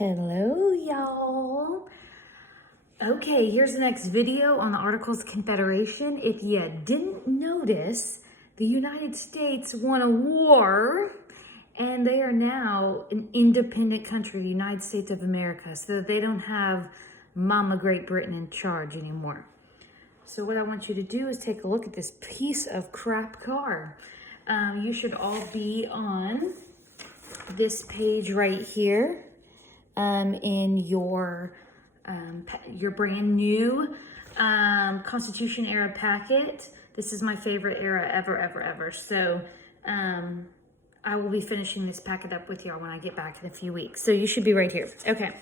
Hello, y'all. Okay, here's the next video on the Articles of Confederation. If you didn't notice, the United States won a war and they are now an independent country, the United States of America, so they don't have Mama Great Britain in charge anymore. So what I want you to do is take a look at this piece of crap car. You should all be on this page right here. In your brand new Constitution era packet. This is my favorite era ever. So I will be finishing this packet up with y'all when I get back in a few weeks. So you should be right here. Okay,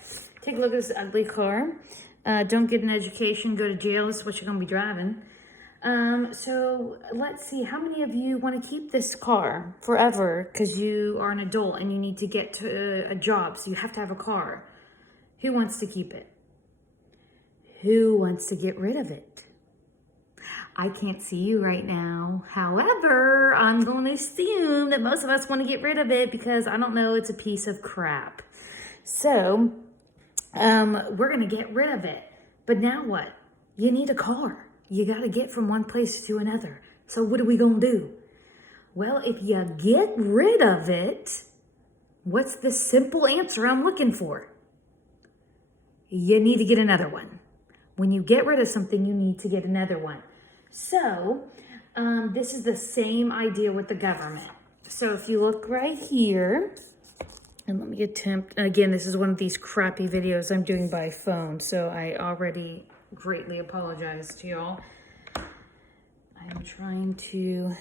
take a look at this ugly car. Don't get an education, go to jail. This is what you're gonna be driving. So let's see, how many of you want to keep this car forever because you are an adult and you need to get to a job, so you have to have a car? Who wants to keep it? Who wants to get rid of it? I can't see you right now. However, I'm going to assume that most of us want to get rid of it because, I don't know, it's a piece of crap. So we're going to get rid of it. But now what? You need a car. You got to get from one place to another. So what are we going to do? Well, if you get rid of it, what's the simple answer I'm looking for? You need to get another one. When you get rid of something, you need to get another one. So this is the same idea with the government. So if you look right here, and let me attempt, again, this is one of these crappy videos I'm doing by phone, so I already greatly apologize to y'all. I'm trying to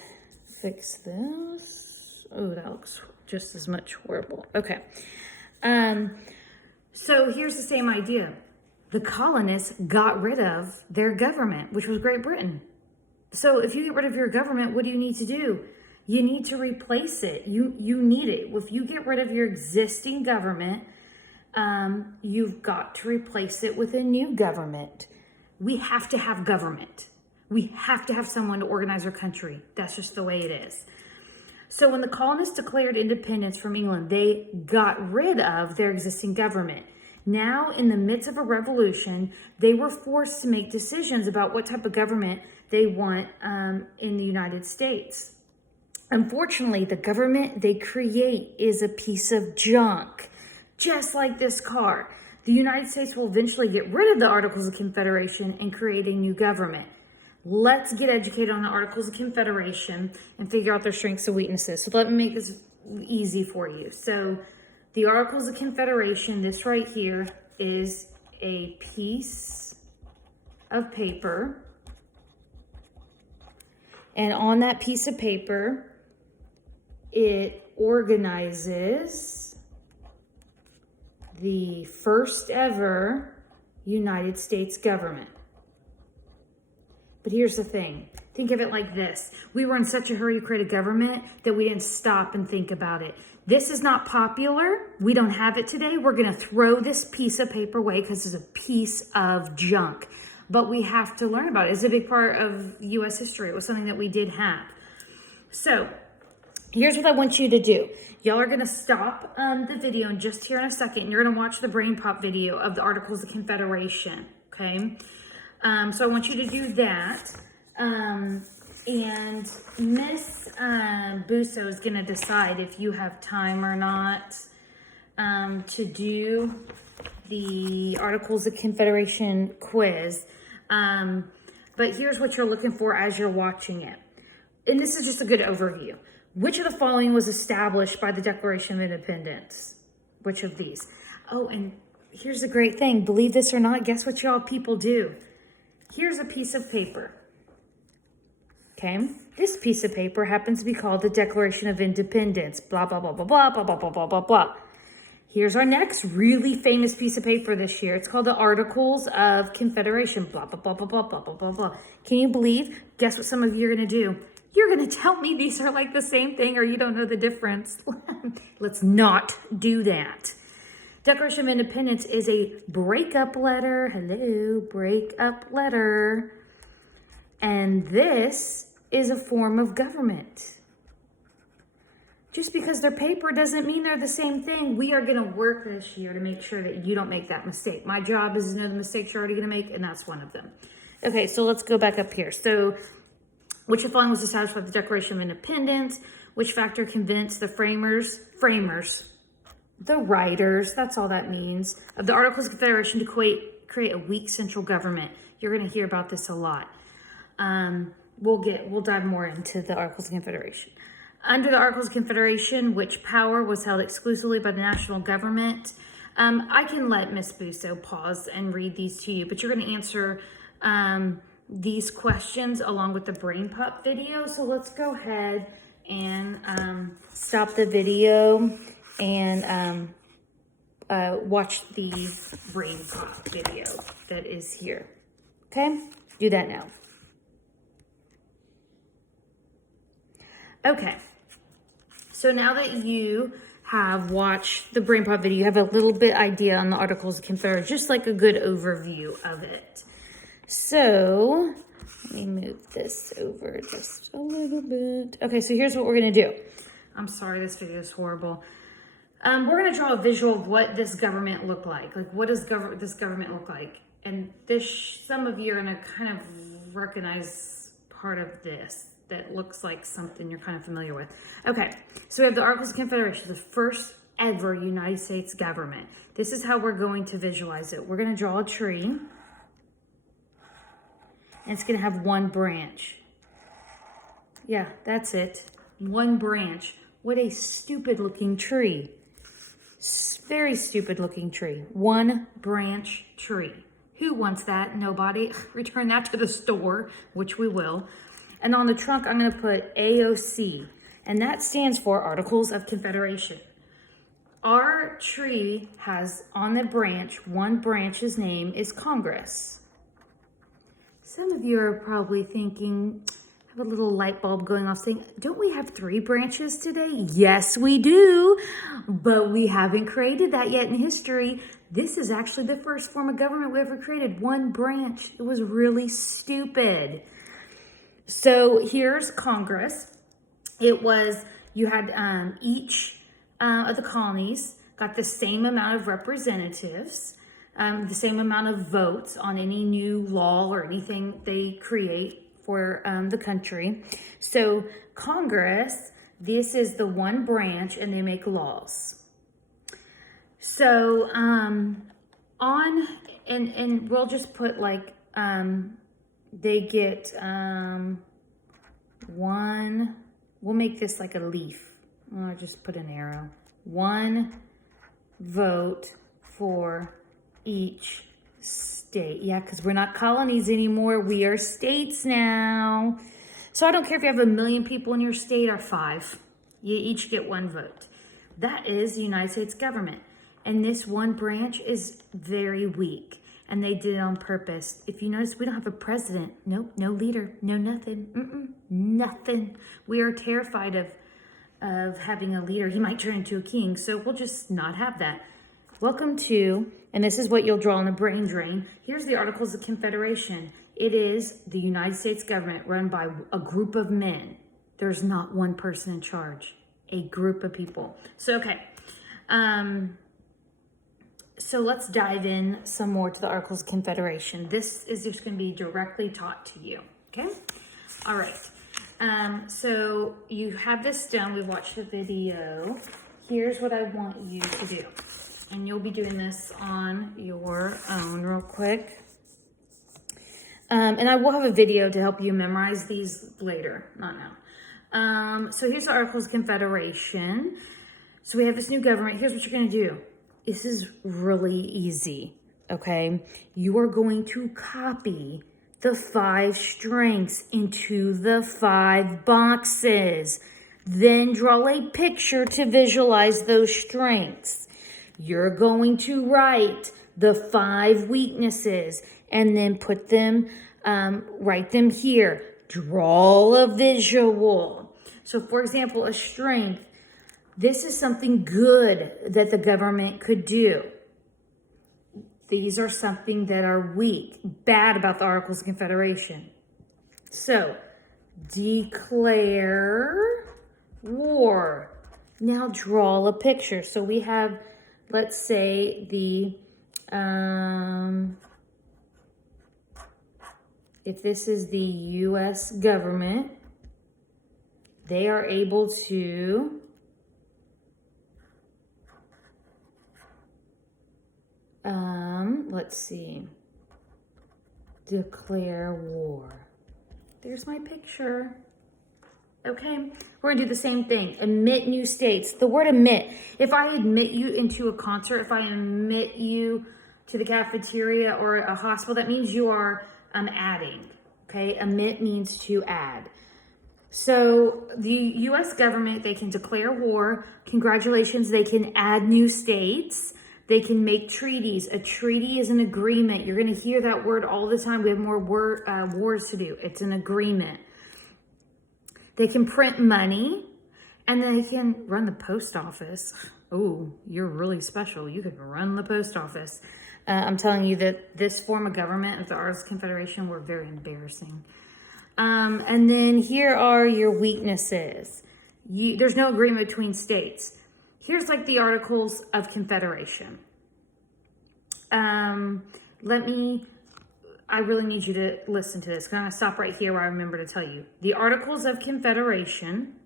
fix this. Oh, that looks just as much horrible. Okay. So here's the same idea. The colonists got rid of their government, which was Great Britain. So if you get rid of your government, what do you need to do? You need to replace it. You need it. If you get rid of your existing government, you've got to replace it with a new government. We have to have government. We have to have someone to organize our country. That's just the way it is. So when the colonists declared independence from England, they got rid of their existing government. Now, in the midst of a revolution, they were forced to make decisions about what type of government they want in the United States. Unfortunately, the government they create is a piece of junk, just like this car. The United States will eventually get rid of the Articles of Confederation and create a new government. Let's get educated on the Articles of Confederation and figure out their strengths and weaknesses. So let me make this easy for you. So the Articles of Confederation, this right here, is a piece of paper. And on that piece of paper, it organizes the first ever United States government. But here's the thing. Think of it like this. We were in such a hurry to create a government that we didn't stop and think about it. This is not popular. We don't have it today. We're going to throw this piece of paper away because it's a piece of junk. But we have to learn about it. It's a big part of U.S. history. It was something that we did have. So here's what I want you to do. Y'all are going to stop the video and just here in a second. And you're going to watch the Brain Pop video of the Articles of Confederation. Okay? So I want you to do that. And Miss Busso is going to decide if you have time or not to do the Articles of Confederation quiz. But here's what you're looking for as you're watching it. And this is just a good overview. Which of the following was established by the Declaration of Independence? Which of these? Oh, and here's the great thing. Believe this or not, guess what y'all people do? Here's a piece of paper. Okay? This piece of paper happens to be called the Declaration of Independence. Blah, blah, blah, blah, blah, blah, blah, blah, blah, blah, blah. Here's our next really famous piece of paper this year. It's called the Articles of Confederation. Blah, blah, blah, blah, blah, blah, blah, blah, blah. Can you believe? Guess what some of you are going to do? You're going to tell me these are like the same thing or you don't know the difference. Let's not do that. Declaration of Independence is a breakup letter. Hello, breakup letter. And this is a form of government. Just because they're paper doesn't mean they're the same thing. We are going to work this year to make sure that you don't make that mistake. My job is to know the mistakes you're already going to make, and that's one of them. Okay, so let's go back up here. So, which of the following was established by the Declaration of Independence? Which factor convinced the framers, the writers, that's all that means, of the Articles of Confederation to create a weak central government? You're going to hear about this a lot. We'll dive more into the Articles of Confederation. Under the Articles of Confederation, which power was held exclusively by the national government? I can let Miss Busso pause and read these to you, but you're going to answer these questions along with the Brain Pop video. So let's go ahead and stop the video and watch the Brain Pop video that is here. Okay? Do that now. Okay. So now that you have watched the Brain Pop video, you have a little bit idea on the Articles of Confederation, just like a good overview of it. So let me move this over just a little bit. Okay, so here's what we're going to do. I'm sorry, this video is horrible. We're going to draw a visual of what this government looked like. Like, what does this government look like? And some of you are going to kind of recognize part of this that looks like something you're kind of familiar with. Okay, so we have the Articles of Confederation, the first ever United States government. This is how we're going to visualize it. We're going to draw a tree, and it's going to have one branch. Yeah, that's it. One branch. What a stupid looking tree. Very stupid looking tree. One branch tree. Who wants that? Nobody. Return that to the store, which we will. And on the trunk, I'm going to put AOC, and that stands for Articles of Confederation. Our tree has on the branch, one branch's name is Congress. Some of you are probably thinking, have a little light bulb going off saying, don't we have 3 branches today? Yes, we do, but we haven't created that yet in history. This is actually the first form of government we ever created, one branch. It was really stupid. So here's Congress. You had each of the colonies got the same amount of representatives, the same amount of votes on any new law or anything they create for the country. So Congress, this is the one branch, and they make laws. So and we'll just put like they get one, we'll make this like a leaf. I'll just put an arrow. One vote for each state. Yeah, because we're not colonies anymore. We are states now. So I don't care if you have 1 million people in your state or 5. You each get one vote. That is the United States government. And this one branch is very weak. And they did it on purpose. If you notice, we don't have a president. Nope, no leader, no nothing. Nothing. We are terrified of having a leader. He might turn into a king, so we'll just not have that. Welcome to, and this is what you'll draw on the brain drain. Here's the Articles of Confederation. It is the United States government run by a group of men. There's not one person in charge. A group of people. So, okay. So let's dive in some more to the Articles of Confederation. This is just going to be directly taught to you, okay? All right. So you have this done. We watched the video. Here's what I want you to do. And you'll be doing this on your own real quick. And I will have a video to help you memorize these later, not now. So here's the Articles of Confederation. So we have this new government. Here's what you're going to do. This is really easy, okay? You are going to copy the 5 strengths into the 5 boxes. Then draw a picture to visualize those strengths. You're going to write the 5 weaknesses and then put them, write them here. Draw a visual. So for example, a strength. This is something good that the government could do. These are something that are weak, bad about the Articles of Confederation. So, declare war. Now draw a picture. So we have, let's say, if this is the U.S. government, they are able to let's see, declare war. There's my picture. Okay, we're gonna do the same thing. Admit new states. The word admit, if I admit you into a concert, if I admit you to the cafeteria or a hospital, that means you are adding. Okay, admit means to add. So the U.S. government, they can declare war. Congratulations, they can add new states. They can make treaties. A treaty is an agreement. You're going to hear that word all the time. We have more wars to do. It's an agreement. They can print money, and they can run the post office. Oh, you're really special. You can run the post office. I'm telling you that this form of government of the Articles of Confederation were very embarrassing. And then here are your weaknesses. There's no agreement between states. Here's like the Articles of Confederation. I really need you to listen to this. I'm going to stop right here where I remember to tell you. The Articles of Confederation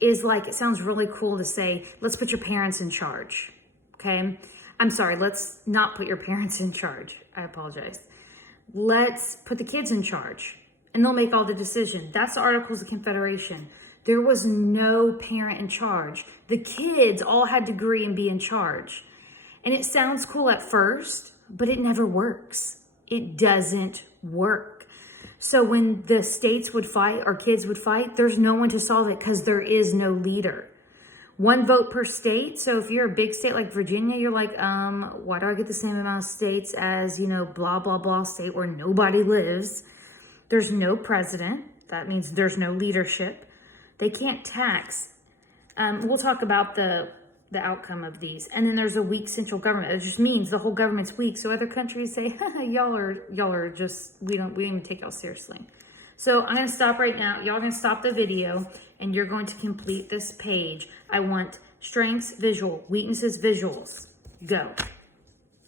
is like, it sounds really cool to say, let's put your parents in charge. Okay? I'm sorry, let's not put your parents in charge. I apologize. Let's put the kids in charge and they'll make all the decision. That's the Articles of Confederation. There was no parent in charge. The kids all had to agree and be in charge. And it sounds cool at first, but it never works. It doesn't work. So when the states would fight or kids would fight, there's no one to solve it because there is no leader. One vote per state. So if you're a big state like Virginia, you're like, why do I get the same amount of states as, blah, blah, blah state where nobody lives? There's no president. That means there's no leadership. They can't tax. We'll talk about the outcome of these. And then there's a weak central government. It just means the whole government's weak. So other countries say, y'all are just, we don't even take y'all seriously. So I'm going to stop right now. Y'all going to stop the video and you're going to complete this page. I want strengths, visual, weaknesses, visuals. Go.